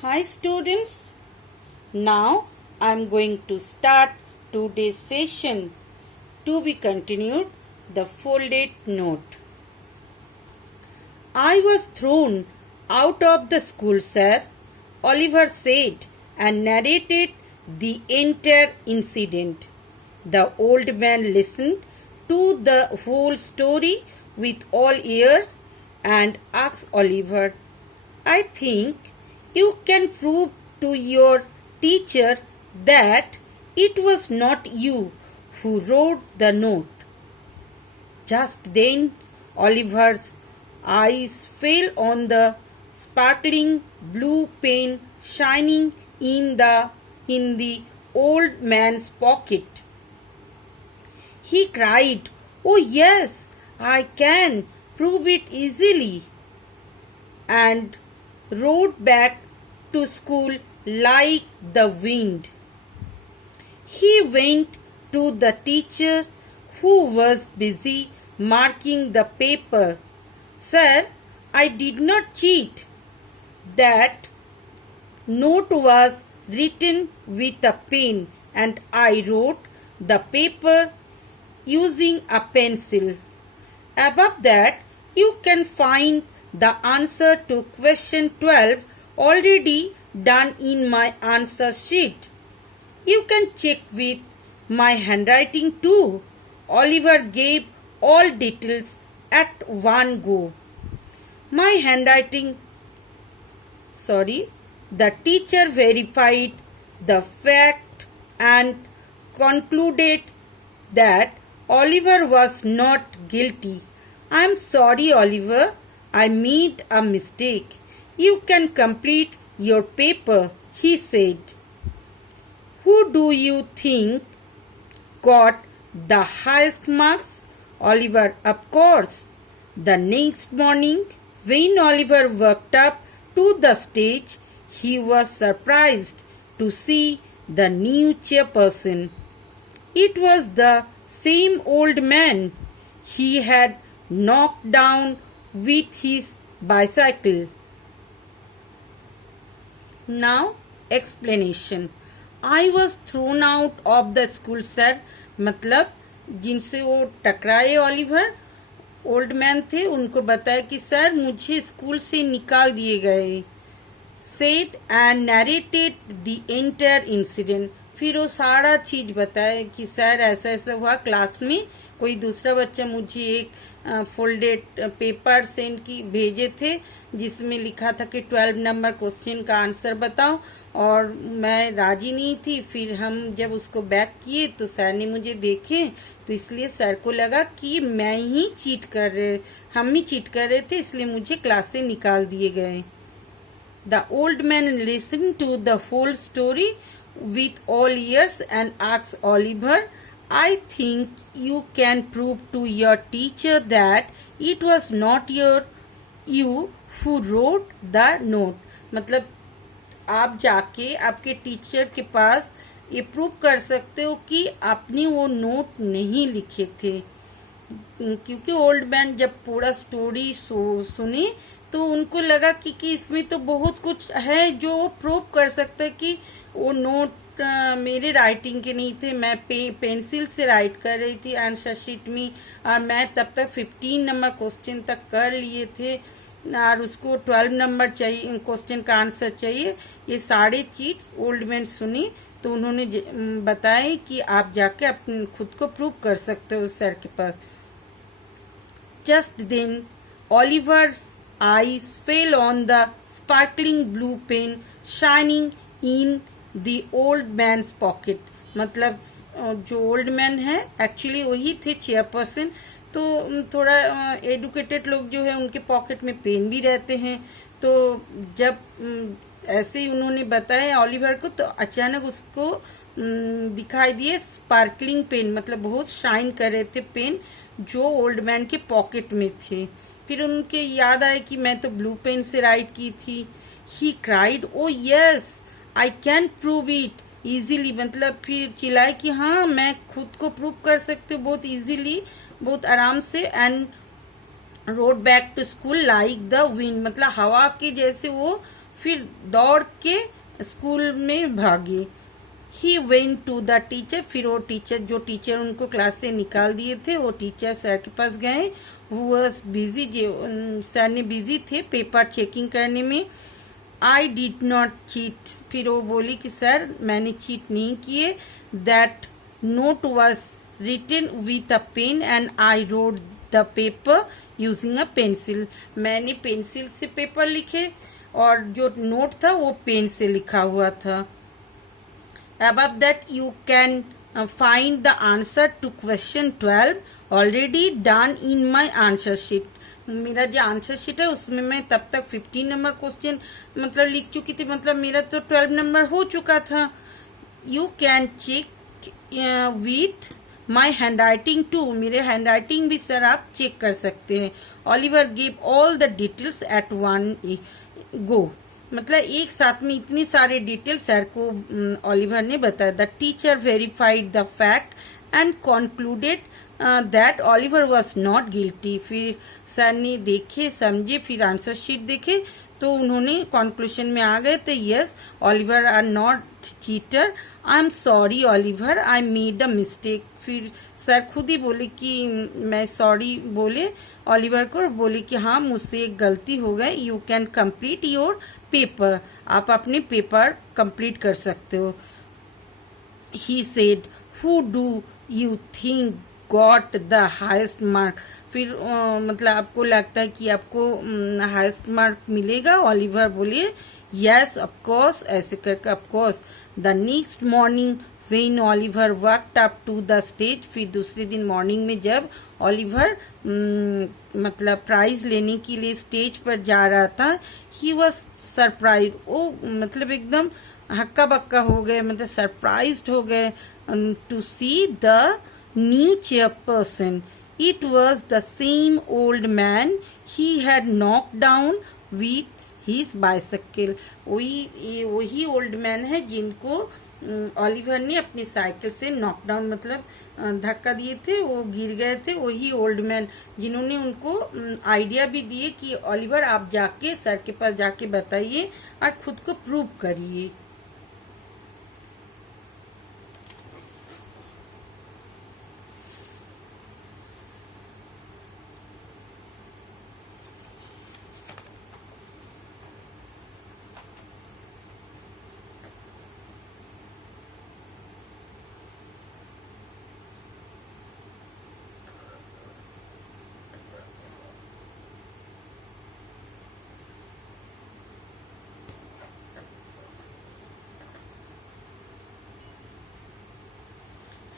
Hi students, now I am going to start today's session to be continued the folded note. I was thrown out of the school, sir, Oliver said and narrated the entire incident. The old man listened to the whole story with all ears and asked Oliver, I think you can prove to your teacher that it was not you who wrote the note. Just then, Oliver's eyes fell on the sparkling blue pen shining in the old man's pocket. He cried, "Oh yes, I can prove it easily," and rode back to school like the wind. He went to the teacher who was busy marking the paper. Sir, I did not cheat. That note was written with a pen and I wrote the paper using a pencil. Above that, you can find the answer to question 12 already done in my answer sheet. You can check with my handwriting too. Oliver gave all details at one go. My handwriting, the teacher verified the fact and concluded that Oliver was not guilty. I am sorry, Oliver. I made a mistake. You can complete your paper, he said. Who do you think got the highest marks? Oliver, of course. The next morning, when Oliver walked up to the stage, he was surprised to see the new chairperson. It was the same old man he had knocked down with his bicycle. Now, explanation. I was thrown out of the school, sir. मतलब जिनसे वो टकराए Oliver old man थे उनको बताया कि sir मुझे school से निकाल दिए गए. Said and narrated the entire incident. फिर वो सारा चीज बताया कि सर ऐसा ऐसा हुआ क्लास में कोई दूसरा बच्चा मुझे एक फोल्डेड पेपर सेंड की भेजे थे जिसमें लिखा था कि 12 नंबर क्वेश्चन का आंसर बताओ और मैं राजी नहीं थी. फिर हम जब उसको बैक किए तो सर ने मुझे देखे तो इसलिए सर को लगा कि हम ही चीट कर रहे थे इसलिए मुझे क्लास से निकाल दिए गए. The old man listened to the whole story with all ears and asked Oliver, I think you can prove to your teacher that it was not you who wrote the note. मतलब आप जाके आपके teacher के पास ये prove कर सकते हो कि आपने वो नोट नहीं लिखे थे. क्योंकि ओल्ड मैन जब पूरा स्टोरी सुनी तो उनको लगा कि इसमें तो बहुत कुछ है जो प्रूव कर सकता है कि वो नोट मेरे राइटिंग के नहीं थे. मैं पेंसिल से राइट कर रही थी आंसर शीट में और मैं तब तक 15 नंबर क्वेश्चन तक कर लिए थे और उसको 12 नंबर चाहिए क्वेश्चन का आंसर चाहिए. ये सारी चीज ओल्ड मैन सुनी तो उन्होंने बताया कि आप जाके अपने खुद को प्रूव कर सकते हो सर के पास. Just then, Oliver's eyes fell on the sparkling blue pen shining in the old man's pocket. मतलब जो ओल्ड मैन है एक्चुअली वही थे चेयरपर्सन. तो थोड़ा एडुकेटेड लोग जो है उनके पॉकेट में पेन भी रहते हैं. तो जब ऐसे ही उन्होंने बताया ऑलिवर को तो अचानक उसको दिखाई दिए स्पार्कलिंग पेन मतलब बहुत शाइन कर रहे थे पेन जो ओल्ड मैन के पॉकेट में थे. फिर उनके याद आया कि मैं तो ब्लू पेन से राइट की थी. He cried, O yes I can prove it easily. मतलब फिर चिल्लाए कि हाँ मैं खुद को प्रूव कर सकती हूँ बहुत इजीली बहुत आराम से. And rode back to school like the wind मतलब हवा के जैसे वो फिर दौड़ के स्कूल में भागे। He went to the teacher, फिर वो टीचर, जो टीचर उनको क्लास से निकाल दिए थे, वो टीचर सर के पास गए। हु वाज बिजी, सर ने बिजी थे पेपर चेकिंग करने में। आई डिड नॉट चीट, फिर वो बोली कि सर मैंने चीट नहीं किए। That note was written with a pen and I wrote the paper using a pencil, मैंने पेंसिल से पेपर लिखे और जो नोट था वो पेन से लिखा हुआ था। Above that you can find the answer to question 12 already done in my answer sheet. मेरा जो आंसर शीट है उसमें मैं तब तक 15 नंबर क्वेश्चन मतलब लिख चुकी थी, मतलब मेरा तो 12 नंबर हो चुका था। You can check with my handwriting too, मेरे हैंड राइटिंग भी सर आप चेक कर सकते हैं। Oliver give all the details at one go, मतलब एक साथ में इतनी सारे डिटेल सर को ऑलिवर ने बताया। The teacher verified the fact and concluded that Oliver was not guilty, फिर सर ने देखे समझे फिर आंसर शीट देखे तो उन्होंने कंक्लूजन में आ गए थे, yes Oliver are not cheater, I am sorry Oliver, I made a mistake. फिर सर खुद ही बोले कि मैं सॉरी बोले ऑलिवर को, बोले कि हाँ मुझसे एक गलती हो गई। You can complete your paper, आप अपने पेपर कंप्लीट कर सकते हो। He said who do you think got the highest mark, फिर मतलब आपको लगता है कि आपको हाईएस्ट मार्क मिलेगा। ऑलिवर बोले यस ऑफ कोर्स, ऐसे करके of course. The next morning when Oliver walked up to the stage, फिर दूसरे दिन मॉर्निंग में जब ऑलिवर मतलब प्राइज लेने के लिए स्टेज पर जा रहा था, ही वॉज सरप्राइज, वो मतलब एकदम हक्का बक्का हो गए, मतलब सरप्राइज्ड हो गए to see the new chairperson. It was the same old man he had knocked down with his bicycle. वही ओल्ड मैन है जिनको ऑलिवर ने अपनी साइकिल से नॉकडाउन मतलब धक्का दिए थे, वो गिर गए थे। वही ओल्ड मैन जिन्होंने उनको आइडिया भी दिए कि ऑलिवर आप जाके सर के पास जाके बताइए और खुद को प्रूव करिए।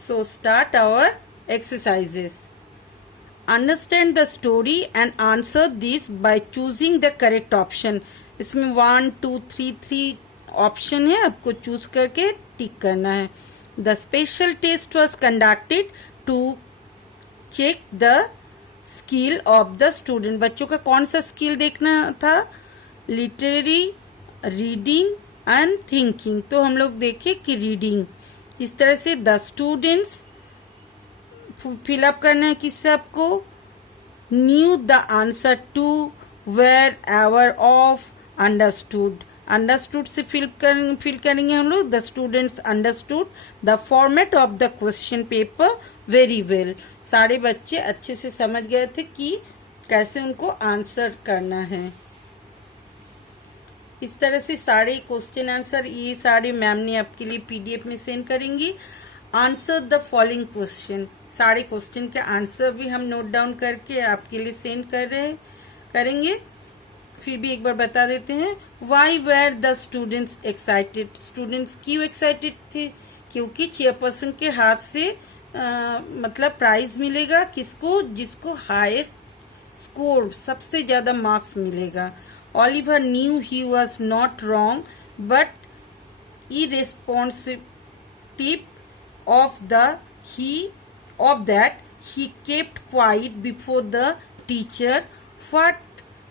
So start our exercises. Understand the story and answer this by choosing the correct option. इसमें 1 2 3 3 ऑप्शन है, आपको चूज करके टिक करना है। The special test was conducted to check the skill of the student. बच्चों का कौन सा स्किल देखना था? Literary, reading and thinking. तो हम लोग देखे कि रीडिंग। इस तरह से द स्टूडेंट्स फिलअप करना है किससे आपको? New the answer to, where, ever, of, understood. Understood से फिल करेंगे हम लोग। The students understood the format of the question paper very well. सारे बच्चे अच्छे से समझ गए थे कि कैसे उनको आंसर करना है। इस तरह से सारे क्वेश्चन आंसर ये सारे मैम ने आपके लिए पीडीएफ में सेंड करेंगी। आंसर द फॉलोइंग क्वेश्चन, सारे क्वेश्चन के आंसर भी हम नोट डाउन करके आपके लिए सेंड करेंगे। फिर भी एक बार बता देते हैं। Why were the students excited, students क्यों एक्साइटेड थे? क्योंकि चेयरपर्सन के हाथ से मतलब प्राइज मिलेगा किसको? जिसको हाईएस्ट स्कोर, सबसे ज्यादा मार्क्स मिलेगा। Oliver knew he was not wrong, but irresponsible of that he kept quiet before the teacher. What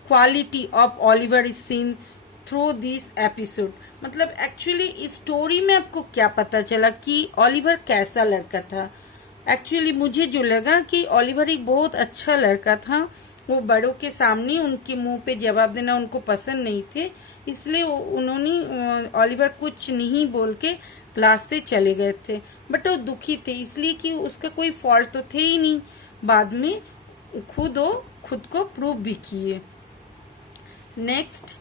quality of Oliver is seen through this episode? मतलब एक्चुअली इस स्टोरी में आपको क्या पता चला कि ऑलिवर कैसा लड़का था? एक्चुअली मुझे जो लगा कि ऑलिवर एक बहुत अच्छा लड़का था। वो बड़ों के सामने उनके मुंह पे जवाब देना उनको पसंद नहीं थे, इसलिए उन्होंने ओलिवर कुछ नहीं बोल के क्लास से चले गए थे। बट वो दुखी थे इसलिए कि उसका कोई फॉल्ट तो थे ही नहीं। बाद में खुद को प्रूव भी किए। नेक्स्ट,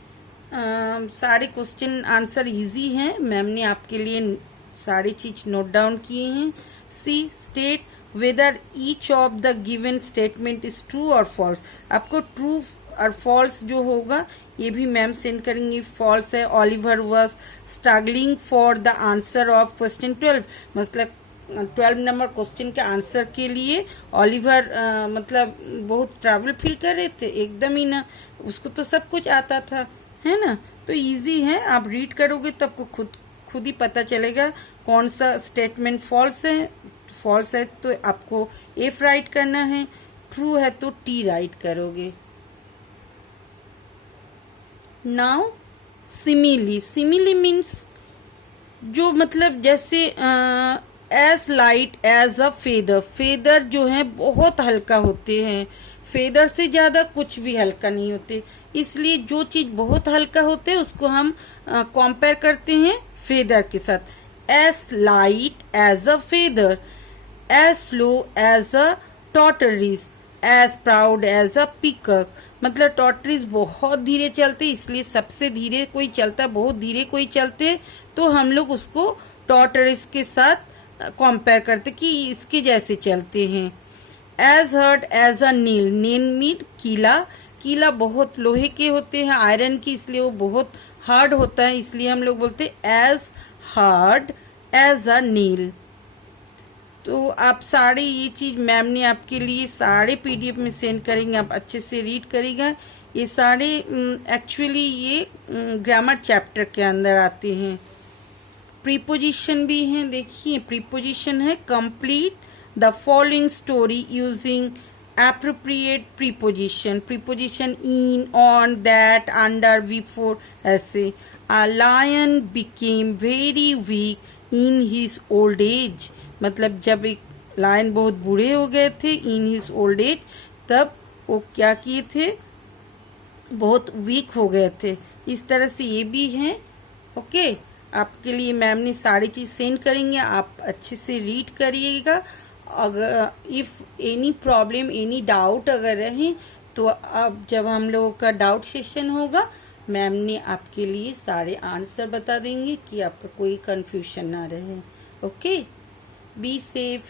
सारे क्वेश्चन आंसर इजी हैं, मैम ने आपके लिए सारी चीज नोट डाउन किए हैं। See, state whether each of the given statement is true और फॉल्स। आपको ट्रू और फॉल्स जो होगा ये भी मैम सेंड करेंगी। फॉल्स है, Oliver was struggling for the answer of question 12, मतलब 12 नंबर क्वेश्चन के आंसर के लिए ओलिवर मतलब बहुत ट्रबल फील कर रहे थे, एकदम ही ना, उसको तो सब कुछ आता था, है ना। तो इजी है, आप रीड करोगे तो आपको खुद ही पता चलेगा कौन सा स्टेटमेंट फॉल्स है तो आपको एफ राइट करना है, ट्रू है तो टी राइट करोगे। नाउ सिमिली मीन्स जो मतलब जैसे as light as a feather जो है बहुत हल्का होते हैं, फेदर से ज़्यादा कुछ भी हल्का नहीं होते, इसलिए जो चीज़ बहुत हल्का होते हैं उसको हम कंपेयर करते हैं फेदर के साथ। As light as a feather, as slow as a tortoise, as proud as a peacock. मतलब टॉर्टोइज बहुत धीरे चलते, इसलिए सबसे धीरे कोई चलता, बहुत धीरे कोई चलते तो हम लोग उसको टॉर्टोइज के साथ कंपेयर करते कि इसके जैसे चलते हैं। As hard as a nail mean कीला बहुत लोहे के होते हैं, आयरन की, इसलिए वो बहुत हार्ड होता है, इसलिए हम लोग बोलते हैं एज हार्ड एज अ नील। तो आप सारे ये चीज़ मैम ने आपके लिए सारे पीडीएफ में सेंड करेंगे, आप अच्छे से रीड करेगा। ये सारे एक्चुअली ये ग्रामर चैप्टर के अंदर आते हैं। प्रीपोजिशन भी हैं, देखिए प्रीपोजिशन है complete the following story using appropriate preposition in, on, that, under, before, ऐसे। A lion became very weak in his old age, मतलब जब एक लायन बहुत बूढ़े हो गए थे in his old age, तब वो क्या किए थे, बहुत वीक हो गए थे। इस तरह से ये भी हैं। ओके, आपके लिए मैम ने सारी चीज़ सेंड करेंगे, आप अच्छे से रीड करिएगा। अगर if any problem any doubt अगर रहे तो अब जब हम लोगों का डाउट सेशन होगा मैम ने आपके लिए सारे आंसर बता देंगे कि आपका कोई कंफ्यूजन ना रहे। Okay, be safe.